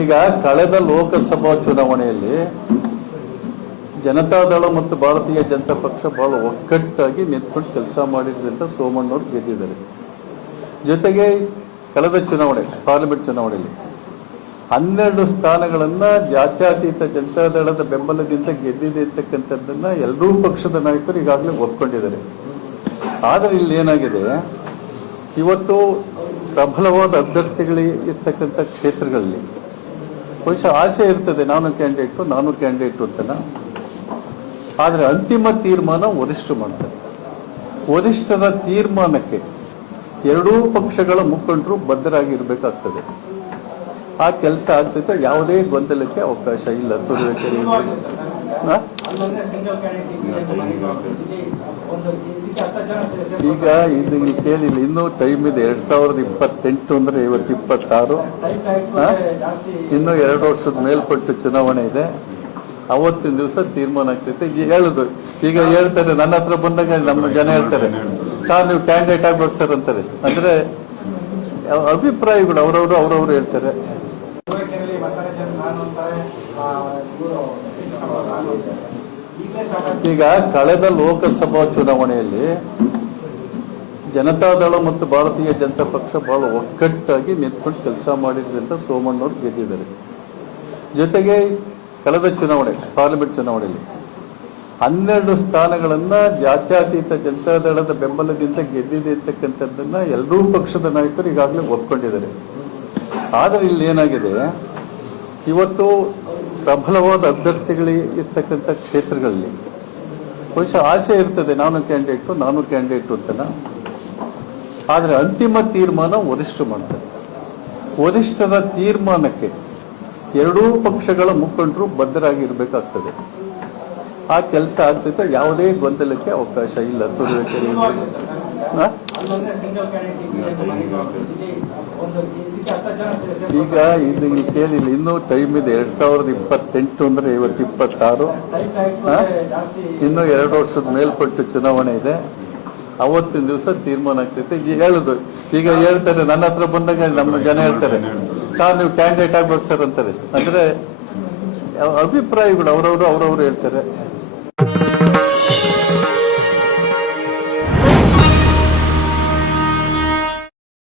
ಈಗ ಕಳೆದ ಲೋಕಸಭಾ ಚುನಾವಣೆಯಲ್ಲಿ ಜನತಾದಳ ಮತ್ತು ಭಾರತೀಯ ಜನತಾ ಪಕ್ಷ ಬಹಳ ಒಗ್ಗಟ್ಟಾಗಿ ನಿಂತ್ಕೊಂಡು ಕೆಲಸ ಮಾಡಿದ್ರಿಂದ ಸೋಮಣ್ಣವರು ಗೆದ್ದಿದ್ದಾರೆ. ಜೊತೆಗೆ ಕಳೆದ ಚುನಾವಣೆ ಪಾರ್ಲಿಮೆಂಟ್ ಚುನಾವಣೆಯಲ್ಲಿ 12 ಸ್ಥಾನಗಳನ್ನ ಜಾತ್ಯತೀತ ಜನತಾದಳದ ಬೆಂಬಲದಿಂದ ಗೆದ್ದಿದೆ ಅಂತಕ್ಕಂಥದ್ದನ್ನ ಎರಡೂ ಪಕ್ಷದ ನಾಯಕರು ಈಗಾಗಲೇ ಒಪ್ಕೊಂಡಿದ್ದಾರೆ. ಆದರೆ ಇಲ್ಲಿ ಏನಾಗಿದೆ, ಇವತ್ತು ಪ್ರಬಲವಾದ ಅಭ್ಯರ್ಥಿಗಳು ಇರ್ತಕ್ಕಂಥ ಕ್ಷೇತ್ರಗಳಲ್ಲಿ ಬಹುಶಃ ಆಸೆ ಇರ್ತದೆ, ನಾನು ಕ್ಯಾಂಡಿಡೇಟು ಅಂತನ. ಆದರೆ ಅಂತಿಮ ತೀರ್ಮಾನ ವರಿಷ್ಠರು ಮಾಡ್ತಾರೆ. ವರಿಷ್ಠರ ತೀರ್ಮಾನಕ್ಕೆ ಎರಡೂ ಪಕ್ಷಗಳ ಮುಖಂಡರು ಬದ್ಧರಾಗಿರ್ಬೇಕಾಗ್ತದೆ. ಆ ಕೆಲಸ ಆಗ್ತೈತೆ, ಯಾವುದೇ ಗೊಂದಲಕ್ಕೆ ಅವಕಾಶ ಇಲ್ಲ. ಈಗ ಇದು ಕೇಳಿಲ್ಲ, ಇನ್ನೂ ಟೈಮ್ ಇದೆ. 2028 ಅಂದ್ರೆ ಇವತ್ತು 26, ಇನ್ನು 2 ವರ್ಷದ ಮೇಲ್ಪಟ್ಟು ಚುನಾವಣೆ ಇದೆ. ಅವತ್ತಿನ ದಿವಸ ತೀರ್ಮಾನ ಆಗ್ತೈತೆ. ಹೇಳುದು ಈಗ ಹೇಳ್ತಾರೆ, ನನ್ನ ಹತ್ರ ಬಂದಾಗ ನಮ್ಮ ಜನ ಹೇಳ್ತಾರೆ, ಸರ್ ನೀವು ಕ್ಯಾಂಡಿಡೇಟ್ ಆಗ್ಬೇಕು ಸರ್ ಅಂತಾರೆ. ಅಂದ್ರೆ ಅಭಿಪ್ರಾಯಗಳು ಅವ್ರವ್ರು ಹೇಳ್ತಾರೆ. ಈಗ ಕಳೆದ ಲೋಕಸಭಾ ಚುನಾವಣೆಯಲ್ಲಿ ಜನತಾದಳ ಮತ್ತು ಭಾರತೀಯ ಜನತಾ ಪಕ್ಷ ಬಹಳ ಒಗ್ಗಟ್ಟಾಗಿ ನಿಂತ್ಕೊಂಡು ಕೆಲಸ ಮಾಡಿದ್ರಿಂದ ಸೋಮಣ್ಣವರು ಗೆದ್ದಿದ್ದಾರೆ. ಜೊತೆಗೆ ಕಳೆದ ಚುನಾವಣೆ ಪಾರ್ಲಿಮೆಂಟ್ ಚುನಾವಣೆಯಲ್ಲಿ 12 ಸ್ಥಾನಗಳನ್ನ ಜಾತ್ಯತೀತ ಜನತಾದಳದ ಬೆಂಬಲದಿಂದ ಗೆದ್ದಿದೆ ಅಂತಕ್ಕಂಥದ್ದನ್ನ ಎರಡೂ ಪಕ್ಷದ ನಾಯಕರು ಈಗಾಗಲೇ ಒಪ್ಕೊಂಡಿದ್ದಾರೆ. ಆದರೆ ಇಲ್ಲಿ ಏನಾಗಿದೆ, ಇವತ್ತು ಪ್ರಬಲವಾದ ಅಭ್ಯರ್ಥಿಗಳು ಇರ್ತಕ್ಕಂಥ ಕ್ಷೇತ್ರಗಳಲ್ಲಿ ಬಹುಶಃ ಆಸೆ ಇರ್ತದೆ, ನಾನು ಕ್ಯಾಂಡಿಡೇಟು ಅಂತನ. ಆದರೆ ಅಂತಿಮ ತೀರ್ಮಾನ ವರಿಷ್ಠರು ಮಾಡ್ತಾರೆ. ವರಿಷ್ಠರ ತೀರ್ಮಾನಕ್ಕೆ ಎರಡೂ ಪಕ್ಷಗಳ ಮುಖಂಡರು ಬದ್ಧರಾಗಿರ್ಬೇಕಾಗ್ತದೆ. ಆ ಕೆಲಸ ಆಗ್ತೈತೆ, ಯಾವುದೇ ಗೊಂದಲಕ್ಕೆ ಅವಕಾಶ ಇಲ್ಲ. ಈಗ ಇದು ಕೇಳಿಲ್ಲ, ಇನ್ನೂ ಟೈಮ್ ಇದೆ. 2028 ಅಂದ್ರೆ ಇವತ್ತು 26, ಇನ್ನು 2 ವರ್ಷದ ಮೇಲ್ಪಟ್ಟು ಚುನಾವಣೆ ಇದೆ. ಅವತ್ತಿನ ದಿವಸ ತೀರ್ಮಾನ ಆಗ್ತೈತೆ. ಹೇಳುದು ಈಗ ಹೇಳ್ತಾರೆ, ನನ್ನ ಹತ್ರ ಬಂದಾಗ ನಮ್ಮ ಜನ ಹೇಳ್ತಾರೆ, ಸರ್ ನೀವು ಕ್ಯಾಂಡಿಡೇಟ್ ಆಗ್ಬೇಕು ಸರ್ ಅಂತಾರೆ. ಅಂದ್ರೆ ಅಭಿಪ್ರಾಯಗಳು ಅವ್ರವ್ರು ಹೇಳ್ತಾರೆ.